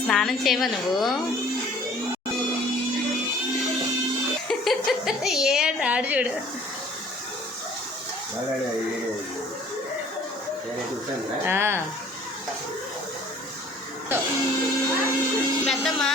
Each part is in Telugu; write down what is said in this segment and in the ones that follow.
స్నానం చేయవా నువ్వు? ఆడు చూడు. పెద్దమ్మా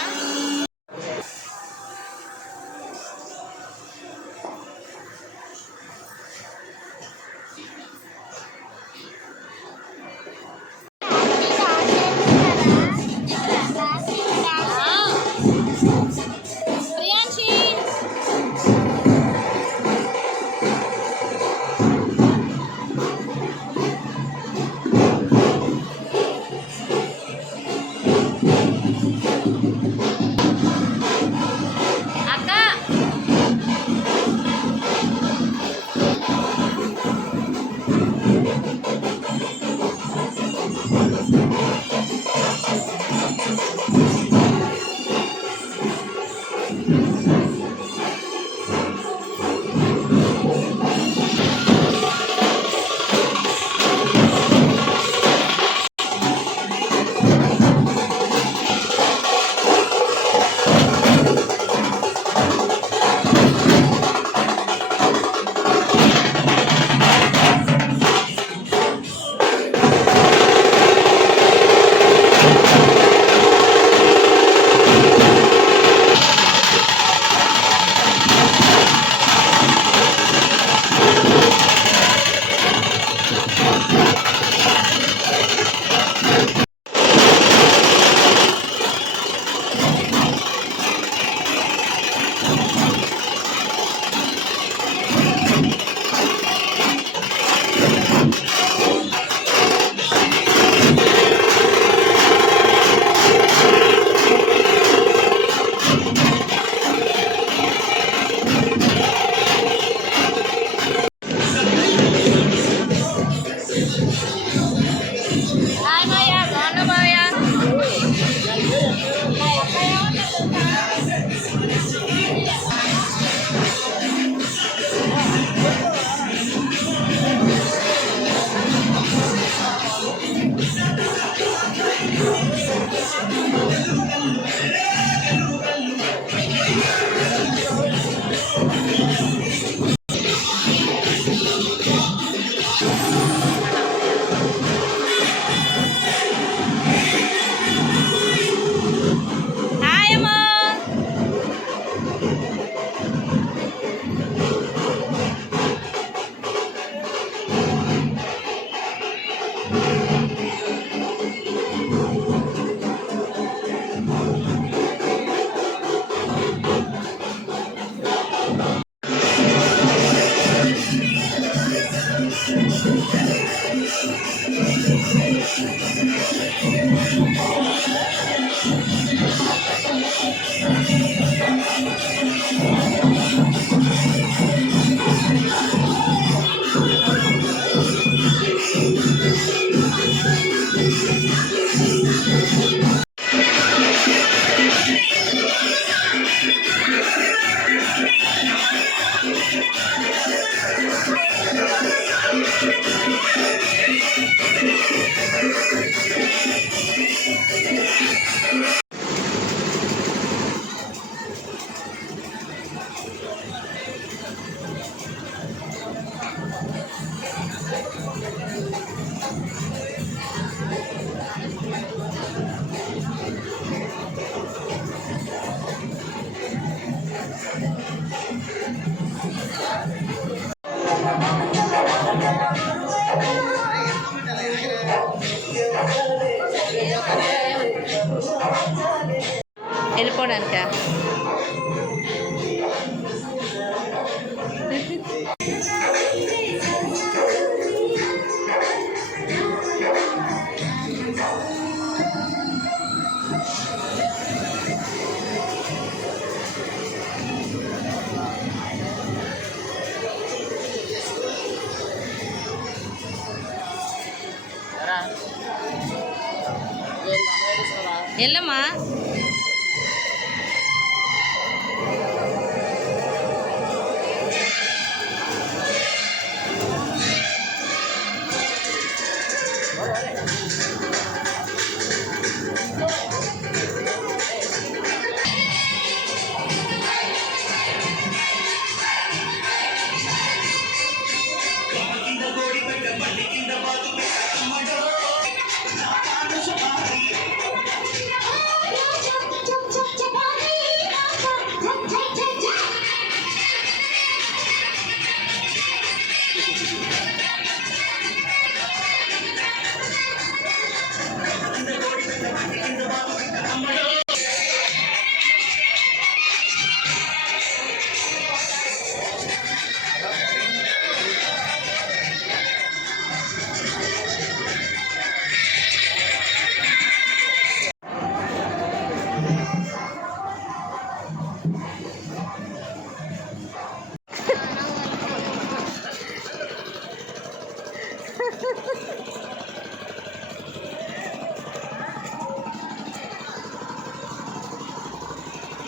వెళ్ళిపోవడానికా? వెళ్ళమ్మా.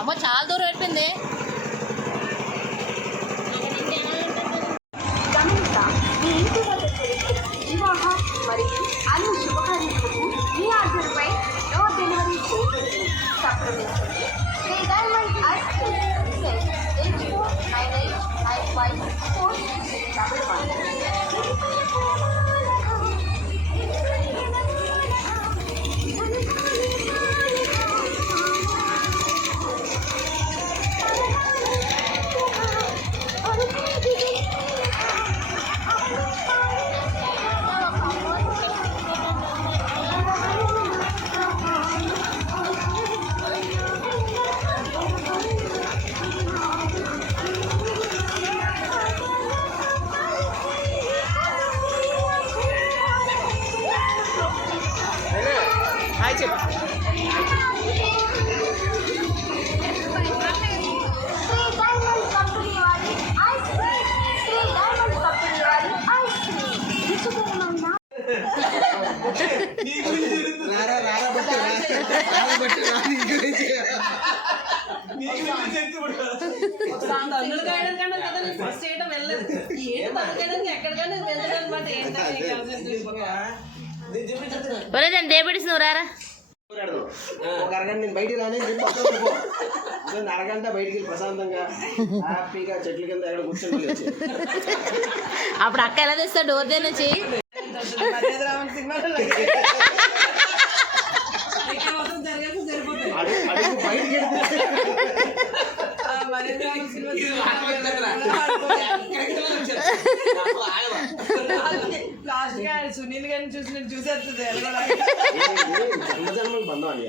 అమ్మో చాలా దూరం అయిపోయింది. వివాహ మరియు అన్ని శుభకార్యాలకు మీ ఆర్డర్పై డోర్ డెలివరీ చేయబడుతుంది. సంప్రదించండి శ్రీ డైమండ్ ఐస్ క్రీమ్ సెల్ 还这。 దేపడిస్తున్నావు రారా ఒక అరగంట నేను బయటికి రాని అరగంట బయటికి వెళ్ళి ప్రశాంతంగా హ్యాపీగా చెట్ల కింద ఎక్కడ కూర్చొని అప్పుడు అక్క ఎలా తెస్తా డోర్ దే నుంచి సునీల్ గారిని చూసి నేను చూసేస్తుంది జన్మజన్మలు బంధం అండి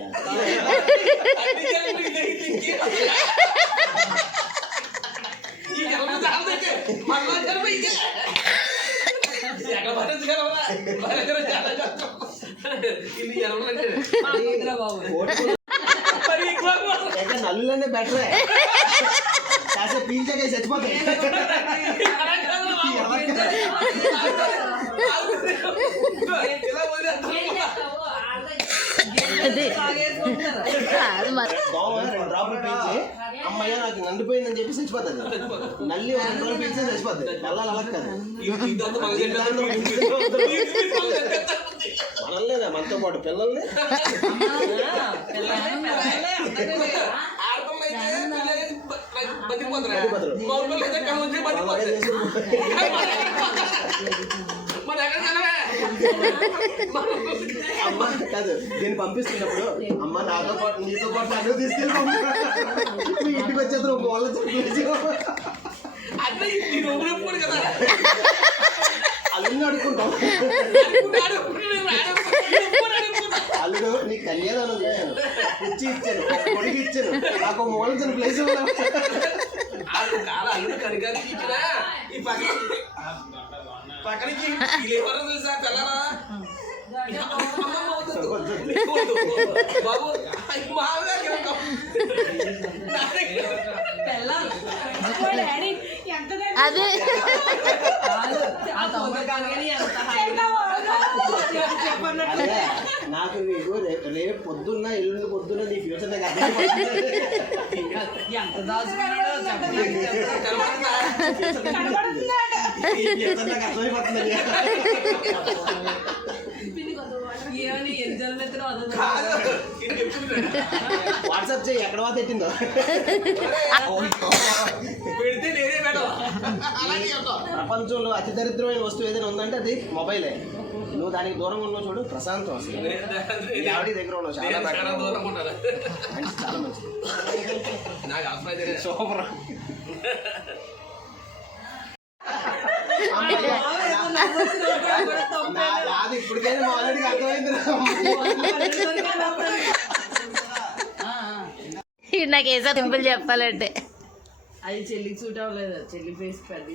నల్లులనే బెటరే కాసే పీల్చాక చచ్చిపోతాయి అమ్మాయి నాకు నండిపోయిందని చెప్పి చచ్చిపోతుంది నల్లి 2 రోజులు పీల్చే చచ్చిపోతుంది నల్లాలు అలా కాదు మనల్ని మనతో పాటు పిల్లల్ని అమ్మ కాదు నేను పంపిస్తున్నప్పుడు అమ్మ నాతో పాటు నీతో పాటు నన్ను తీసుకెళ్ళి మీ ఇంటికి వచ్చేద్దరు వాళ్ళ అల్లుని అడుక్కుంటాం అల్లుడు నీ కళ్యాణం చేశాను కుర్చీ ఇచ్చాను కొడుకు ఇచ్చాను నాకు మూలంచిన ప్లేస్ పక్కనకి బాబు మామూలుగా అదే అదే నాకు నీకు రేపు పొద్దున్న ఎల్లుండి పొద్దున్న నీ ఫ్యూచర్ నాకు అర్థమైపోతుంది. ఎంత దాచుకున్నాడో చెప్పలేదు. ఈ ఫ్యూచర్ నాకు అర్థమైపోతుంది. ఏమని ఎగ్జామ్ వాట్సాప్ చేయి ఎక్కడ వా పెట్టిందో పెడితే నేనే పెట్టవా ప్రపంచంలో అతి దరిద్రమైన వస్తువు ఏదైనా ఉందంటే అది మొబైలే. నువ్వు దానికి దూరంగా ఉన్నావు చూడు, ప్రశాంతం అసలు. ఎవరి దగ్గర ఉన్నావు చాలా better. దూరం ఉంటారా మంచి, చాలా మంచిది. నాకు అర్థమైతే సూపర్. అది ఇప్పటికైనా మా ఆల్రెడీ అర్థమైంది. నాకు ఏసా సింపుల్ చెప్పాలంటే అది చెల్లికి సూట్ అవ్వలేదు. చెల్లి ఫేస్ పెద్ద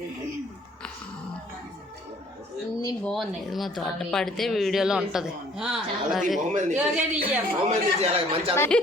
అన్నీ బాగున్నాయి. మా తోట పడితే వీడియోలో ఉంటుంది. అలాగే మొహమ్మద్ నుంచి అలాగే మంచి అసలు